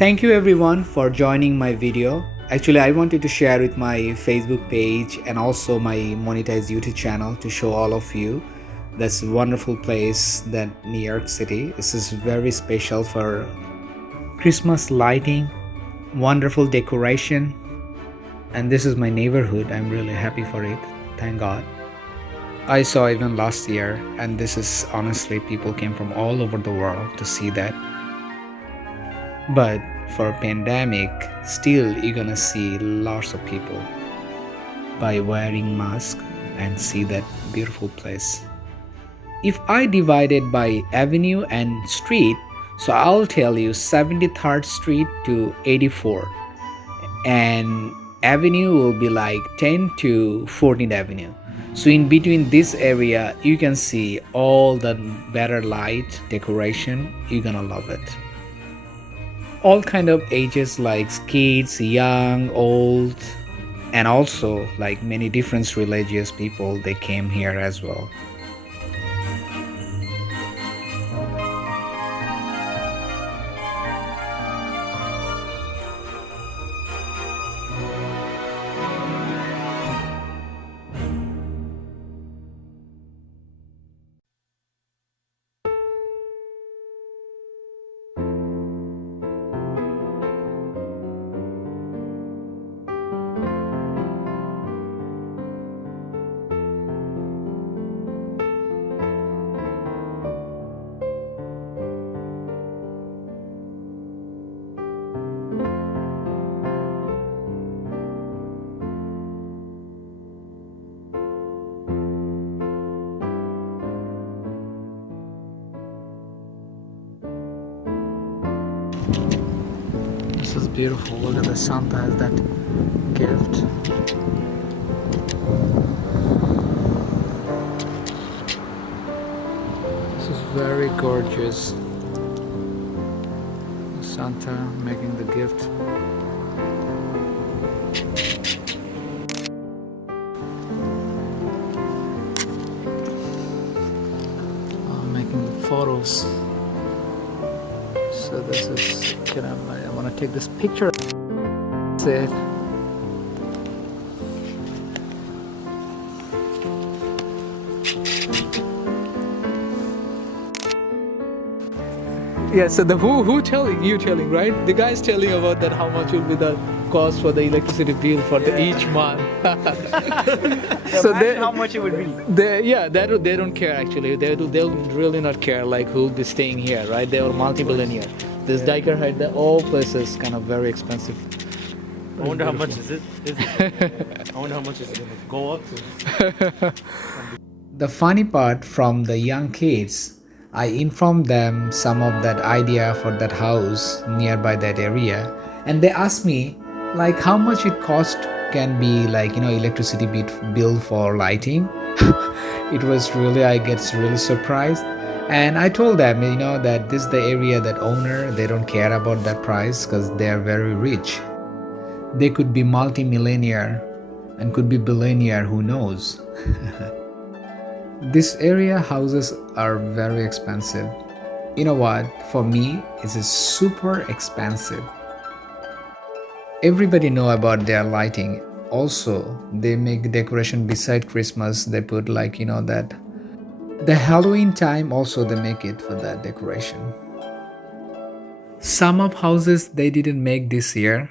Thank you everyone for joining my video. Actually, I wanted to share with my Facebook page and also my monetized YouTube channel to show all of you this wonderful place that New York City. This is very special for Christmas lighting, wonderful decoration, and this is my neighborhood. I'm really happy for it. Thank God. I saw even last year, and this is honestly people came from all over the world to see that. But for pandemic, still you're gonna see lots of people by wearing mask and see that beautiful place. If I divided by avenue and street, so I'll tell you 73rd Street to 84, and avenue will be like 10 to 14th Avenue. So in between this area, you can see all the better light decoration. You're gonna love it. All kind of ages like kids, young, old, and also like many different religious people, they came here as well. This is beautiful. Look at the Santa has that gift. This is very gorgeous. Santa making the gift. Making the photos. So this is, I want to take this picture. That's it. Yeah, so the who telling? You telling, right? The guy's telling about that how much will be the cost for the electricity bill for the each month. So how much it would be? They don't care actually. They'll really not care like who'll be staying here, right? They are multi-billionaire. This Dyker Heights, all places kind of very expensive. I wonder how much is it? I wonder how much is it going to go up to? The funny part from the young kids, I informed them some of that idea for that house nearby that area, and they asked me like how much it cost can be like electricity bill for lighting. It was really, I get really surprised, and I told them that this is the area that owner, they don't care about that price because they are very rich. They could be multi-millionaire and could be billionaire, who knows. This area houses are very expensive. You know what? For me, it's super expensive. Everybody know about their lighting. Also, they make decoration beside Christmas. They put like that. The Halloween time also they make it for that decoration. Some of houses they didn't make this year.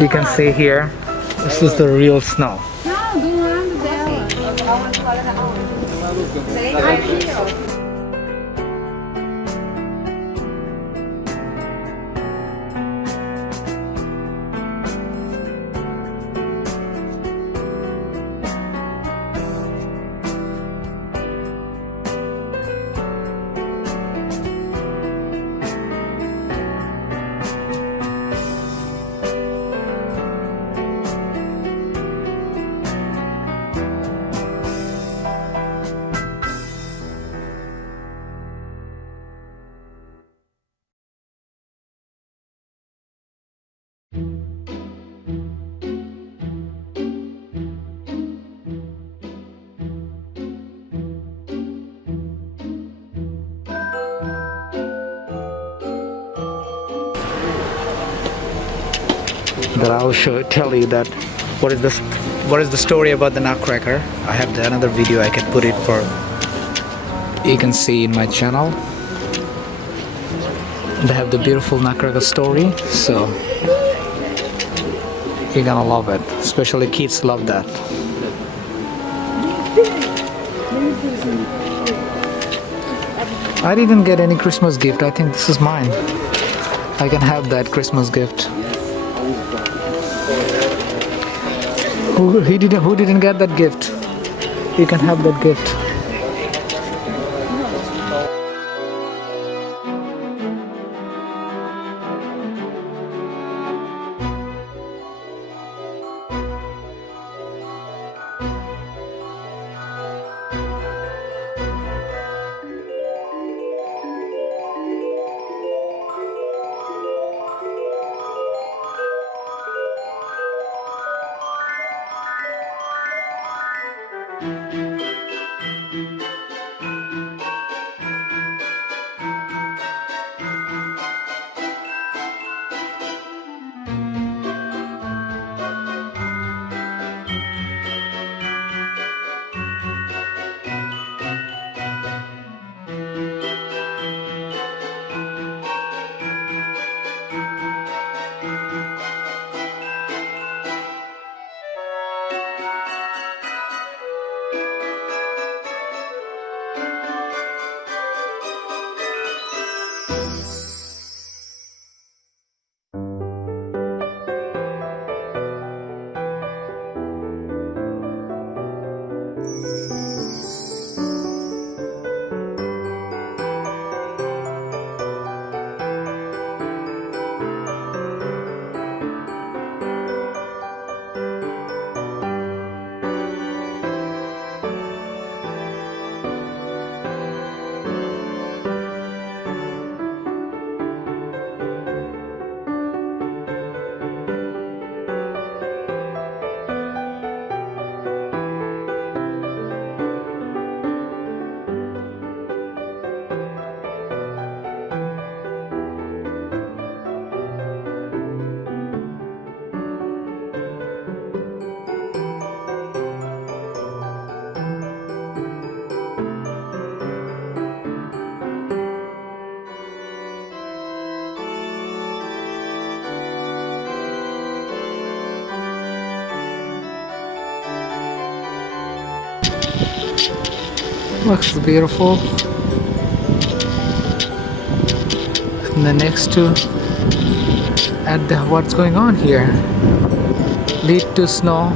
You can see here, this is the real snow. Não, do lado dela. Aqui, ó. That I'll tell you that what is the story about the nutcracker. I have another video I can put it for, you can see in my channel. They have the beautiful nutcracker story, so you're gonna love it. Especially kids love that. I didn't get any Christmas gift. I think this is mine. I can have that Christmas gift. Who didn't get that gift? You can have that gift. Looks beautiful. And the next to at the what's going on here? Lead to snow.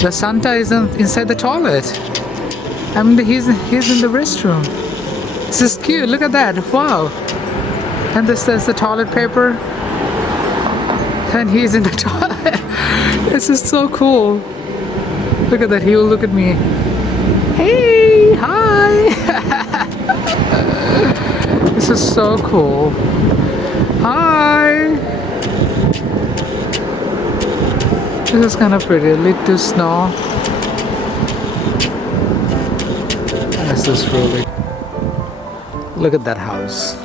The Santa isn't inside the toilet. I mean, he's in the restroom. This is cute. Look at that. Wow. And this is the toilet paper. And he's in the toilet. This is so cool. Look at that. He will look at me. Hey, hi. This is so cool. Hi. This is kind of pretty. Lit to snow. This is really. Look at that house.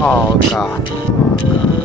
Oh God. Oh God.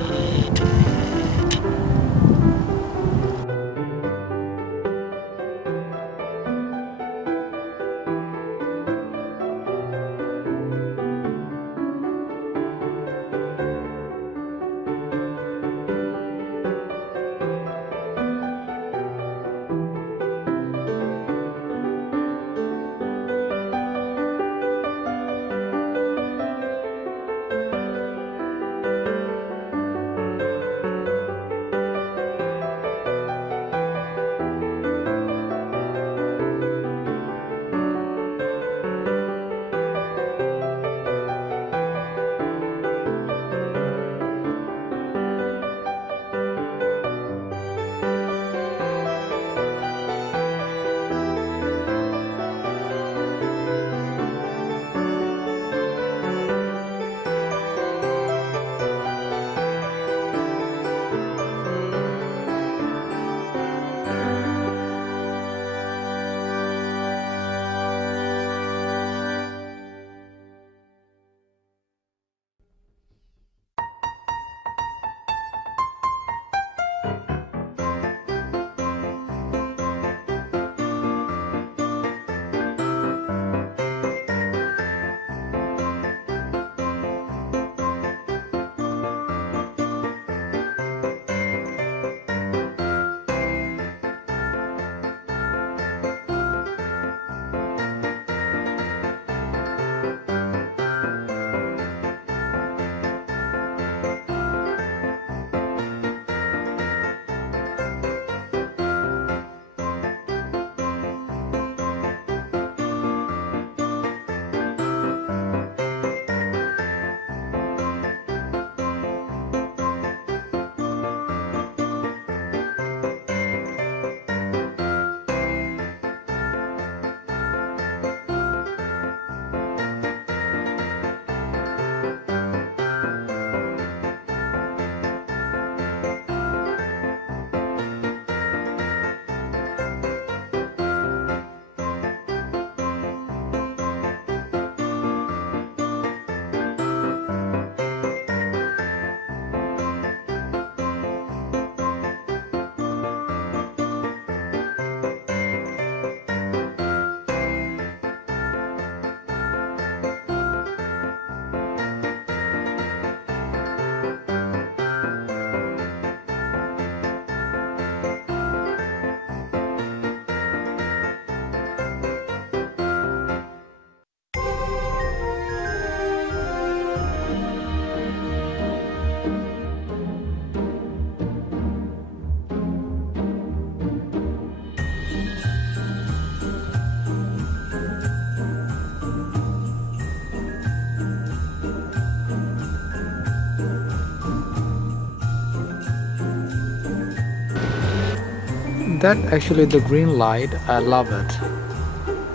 that actually the green light, I love it.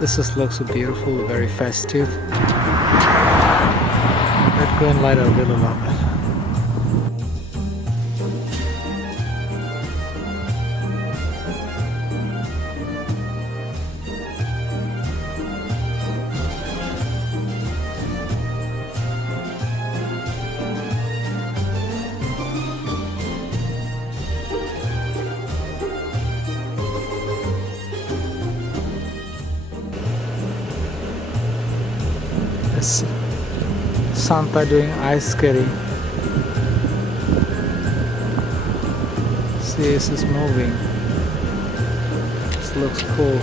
This just looks so beautiful, very festive. That green light, I really love it. It's Santa doing ice skating. See, this is moving. This looks cool.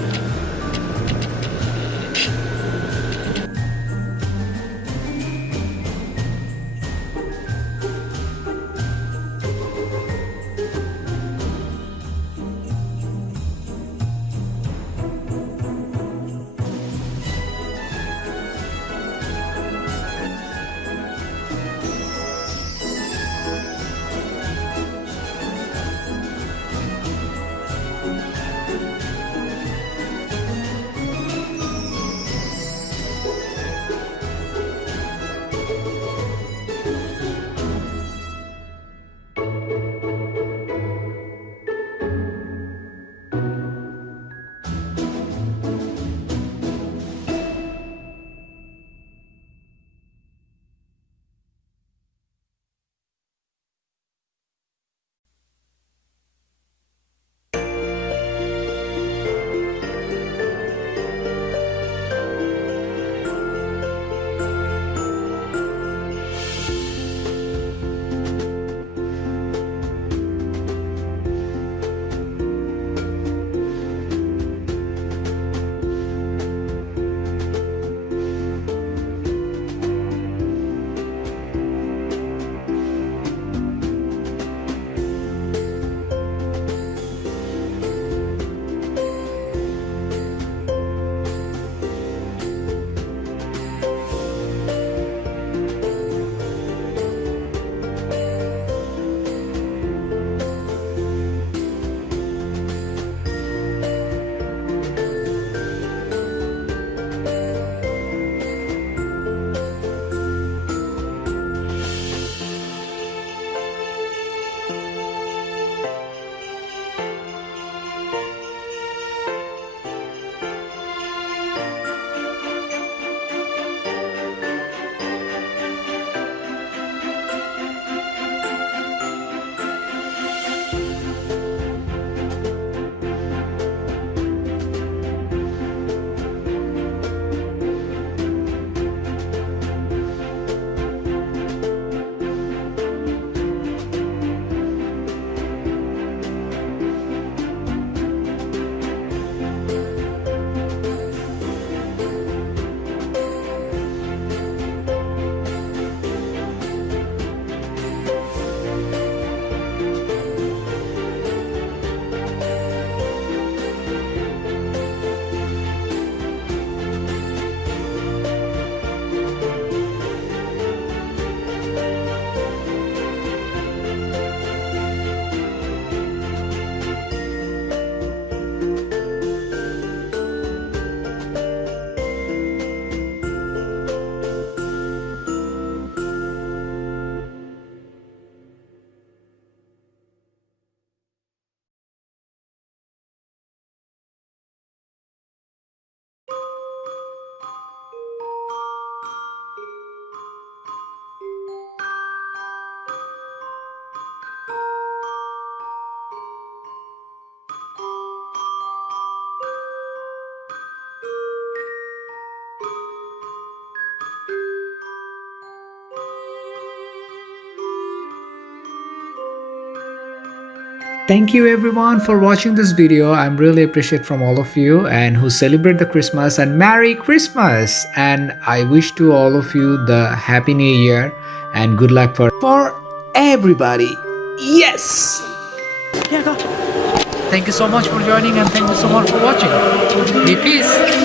Thank you everyone for watching this video. I'm really appreciate from all of you and who celebrate the Christmas, and Merry Christmas, and I wish to all of you the Happy New Year and good luck for everybody. Yes, thank you so much for joining and thank you so much for watching. Be peace.